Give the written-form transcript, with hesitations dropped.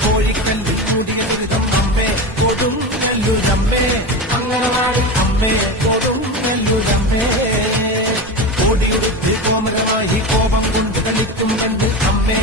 കോഴിക്കല്ലിൽ കൂടിയ ദുരിതം അമ്മേ കൊടുങ്ങല്ലൂരമ്മേ, അംഗനവാടി അമ്മേ കൊടുങ്ങല്ലൂരമ്മേ. കോടിയുടുത്ത് കോമരമായി കോപം കൊണ്ട് കളിക്കും എന്ന് അമ്മേ